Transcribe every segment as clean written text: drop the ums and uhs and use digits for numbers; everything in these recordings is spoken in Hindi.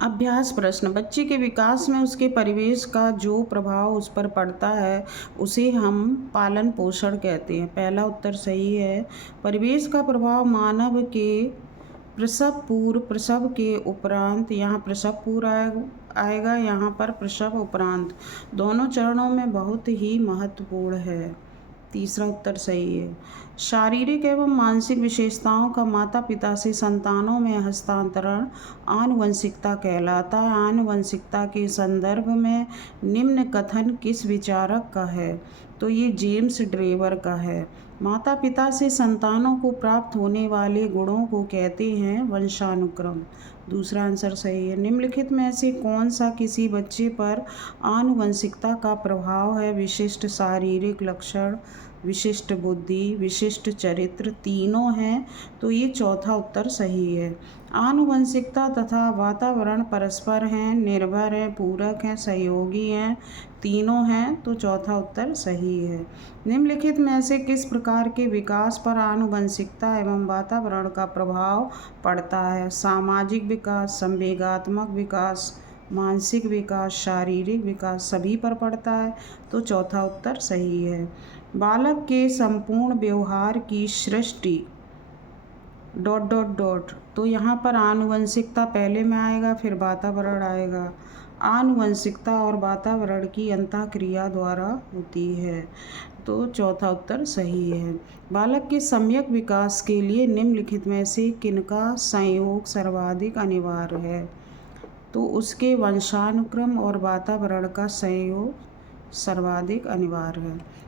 अभ्यास प्रश्न। बच्चे के विकास में उसके परिवेश का जो प्रभाव उस पर पड़ता है उसे हम पालन पोषण कहते हैं। पहला उत्तर सही है। परिवेश का प्रभाव मानव के प्रसव पूर्व, प्रसव के उपरांत, यहाँ प्रसव पूर्व आएगा, यहाँ पर प्रसव उपरांत, दोनों चरणों में बहुत ही महत्वपूर्ण है। तीसरा उत्तर सही है। शारीरिक एवं मानसिक विशेषताओं का माता पिता से संतानों में हस्तांतरण आनुवंशिकता कहलाता है। आनुवंशिकता के संदर्भ में निम्न कथन किस विचारक का है? तो ये जेम्स ड्रेवर का है। माता पिता से संतानों को प्राप्त होने वाले गुणों को कहते हैं वंशानुक्रम। दूसरा आंसर सही है। निम्नलिखित में से कौन सा किसी बच्चे पर आनुवंशिकता का प्रभाव है? विशिष्ट शारीरिक लक्षण, विशिष्ट बुद्धि, विशिष्ट चरित्र, तीनों हैं, तो ये चौथा उत्तर सही है। आनुवंशिकता तथा वातावरण परस्पर हैं, निर्भर हैं, पूरक हैं, सहयोगी हैं, तीनों हैं, तो चौथा उत्तर सही है। निम्नलिखित में से किस प्रकार के विकास पर आनुवंशिकता एवं वातावरण का प्रभाव पड़ता है? सामाजिक विकास, संवेगात्मक विकास, मानसिक विकास, शारीरिक विकास, सभी पर पड़ता है, तो चौथा उत्तर सही है। बालक के संपूर्ण व्यवहार की सृष्टि ... तो यहाँ पर आनुवंशिकता पहले में आएगा, फिर वातावरण आएगा। आनुवंशिकता और वातावरण की अंतःक्रिया द्वारा होती है, तो चौथा उत्तर सही है। बालक के सम्यक विकास के लिए निम्नलिखित में से किनका संयोग सर्वाधिक अनिवार्य है? तो उसके वंशानुक्रम और वातावरण का संयोग सर्वाधिक अनिवार्य है।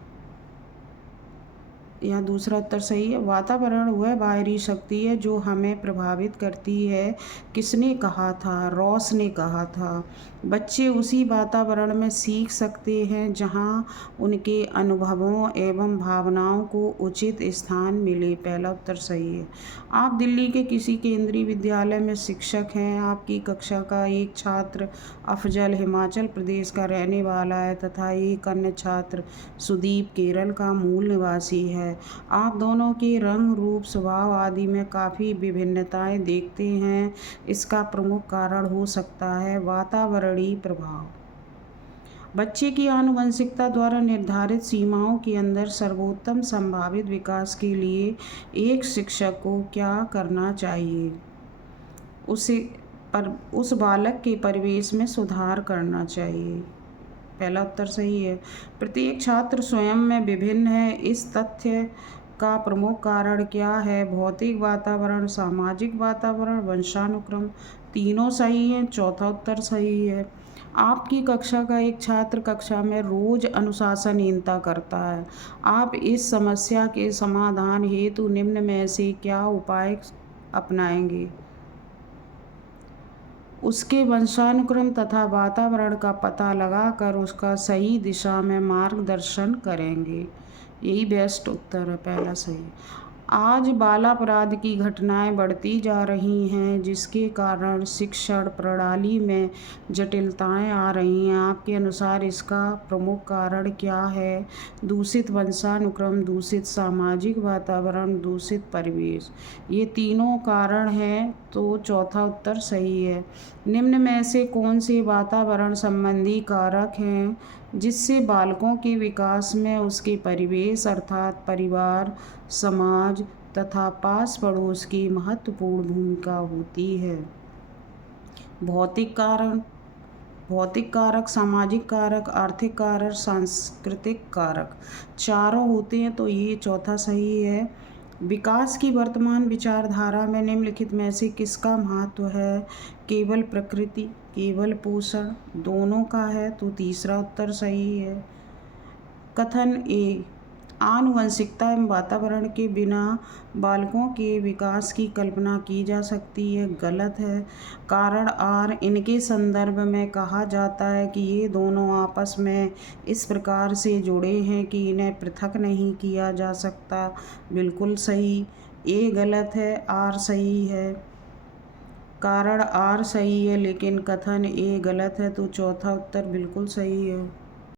यहाँ दूसरा उत्तर सही है। वातावरण वह बाहरी शक्ति है जो हमें प्रभावित करती है। किसने कहा था? रॉस ने कहा था। बच्चे उसी वातावरण में सीख सकते हैं जहाँ उनके अनुभवों एवं भावनाओं को उचित स्थान मिले। पहला उत्तर सही है। आप दिल्ली के किसी केंद्रीय विद्यालय में शिक्षक हैं। आपकी कक्षा का एक छात्र अफजल हिमाचल प्रदेश का रहने वाला है तथा एक अन्य छात्र सुदीप केरल का मूल निवासी है। आप दोनों के रंग, रूप, स्वभाव आदि में काफ़ी विभिन्नताएं देखते हैं। इसका प्रमुख कारण हो सकता है वातावरणीय प्रभाव। बच्चे की आनुवंशिकता द्वारा निर्धारित सीमाओं के अंदर सर्वोत्तम संभावित विकास के लिए एक शिक्षक को क्या करना चाहिए? उस बालक के परिवेश में सुधार करना चाहिए। पहला उत्तर सही है। प्रत्येक छात्र स्वयं में विभिन्न है। इस तथ्य का प्रमुख कारण क्या है? भौतिक वातावरण, सामाजिक वातावरण, वंशानुक्रम, तीनों सही हैं, चौथा उत्तर सही है। आपकी कक्षा का एक छात्र कक्षा में रोज अनुशासनहीनता करता है। आप इस समस्या के समाधान हेतु निम्न में से क्या उपाय अपनाएंगे? उसके वंशानुक्रम तथा वातावरण का पता लगाकर उसका सही दिशा में मार्गदर्शन करेंगे। यही बेस्ट उत्तर है, पहला सही। आज बाल अपराध की घटनाएं बढ़ती जा रही हैं जिसके कारण शिक्षण प्रणाली में जटिलताएं आ रही हैं। आपके अनुसार इसका प्रमुख कारण क्या है? दूषित वंशानुक्रम, दूषित सामाजिक वातावरण, दूषित परिवेश, ये तीनों कारण हैं, तो चौथा उत्तर सही है। निम्न में से कौन से वातावरण संबंधी कारक हैं जिससे बालकों के विकास में उसके परिवेश अर्थात परिवार, समाज तथा पास पड़ोस की महत्वपूर्ण भूमिका होती है? भौतिक कारक, सामाजिक कारक, आर्थिक कारक, सांस्कृतिक कारक, चारों होते हैं, तो ये चौथा सही है। विकास की वर्तमान विचारधारा में निम्नलिखित में से किसका महत्व है? केवल प्रकृति, केवल पोषण, दोनों का है, तो तीसरा उत्तर सही है। कथन ए, आनुवंशिकता एवं वातावरण के बिना बालकों के विकास की कल्पना की जा सकती है, गलत है। कारण आर, इनके संदर्भ में कहा जाता है कि ये दोनों आपस में इस प्रकार से जुड़े हैं कि इन्हें पृथक नहीं किया जा सकता, बिल्कुल सही। ए गलत है, आर सही है। कारण आर सही है लेकिन कथन ए गलत है, तो चौथा उत्तर बिल्कुल सही है।